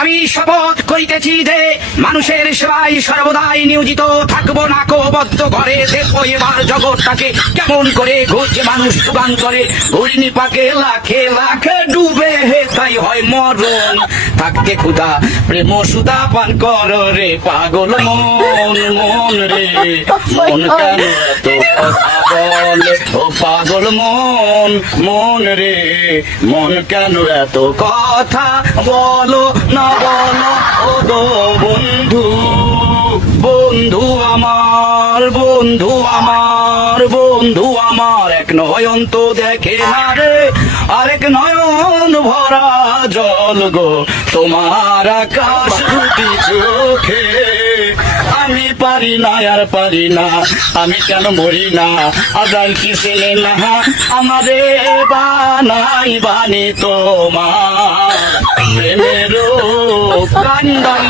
আমি শপথ করিতেছি যে মানুষের সেবায় সর্বদাই নিয়োজিত থাকবো না বদ্ধ ঘরে। দেখবো এবার জগৎটাকে কেমন করে ঘুরছে মানুষ যুগান্তরে। ঘূর্ণি পাকে লাখে লাখে ডুবে তাই হয় মরণ। থাকতে ক্ষুধা প্রেম সুধা পান কর রে পাগল মন। মন রে মন কেন এত কথা বলে ও পাগল মন। মন রে মন কেন এত কথা বলো না বলো ও গো বন্ধু। বন্ধু আমার বন্ধু আমার বন্ধু আমার এক নয়ন তো দেখে না রে আরেক নয়ন ভরা জল গো তোমার আকাশ দুটি চোখে। আমি পারি না আর পারি না আমি কেন মরি না আজাল কি ছেলে না আমারে বানাই বানি তোমার প্রেমেরও কান্দাই